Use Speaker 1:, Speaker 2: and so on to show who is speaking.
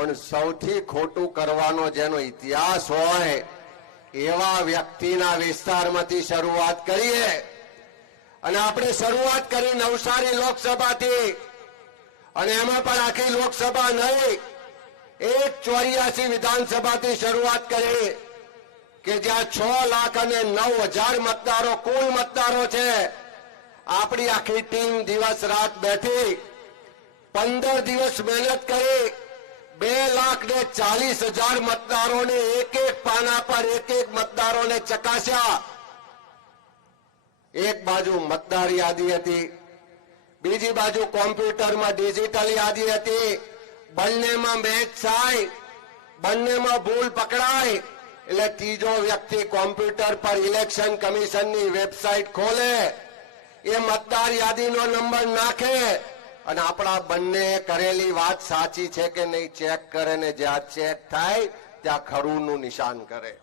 Speaker 1: પણ સૌથી ખોટું કરવાનો જેનો ઇતિહાસ હોય, એવા વ્યક્તિના વિસ્તારમાંથી શરૂઆત કરીએ. અને આપણે શરૂઆત કરી નવસારી લોકસભાથી. અને એમાં પણ આખી લોકસભા નહીં, એક ચોર્યાસી વિધાનસભાથી શરૂઆત કરી કે જ્યાં છ લાખ અને નવ હજાર મતદારો, કુલ મતદારો છે. આપણી આખી ટીમ દિવસ રાત બેઠી, પંદર દિવસ મહેનત કરી બે લાખ ને ચાલીસ હજાર મતદારોને એક એક પાના પર એક એક મતદારોને ચકાસ્યા. એક બાજુ મતદાર યાદી હતી, બીજી બાજુ કોમ્પ્યુટરમાં ડિજિટલ યાદી હતી. બંનેમાં મેચ થાય, બંનેમાં ભૂલ પકડાય, એટલે ત્રીજો વ્યક્તિ કોમ્પ્યુટર પર ઇલેક્શન કમિશનની વેબસાઇટ ખોલે. એ મતદાર યાદીનો નંબર નાખે. અને આપણા બંને કરેલી વાત સાચી છે કે નહીં, ચેક કરે ને જ્યાં ચેક થાય, ત્યાં ખરું નું નિશાન કરે.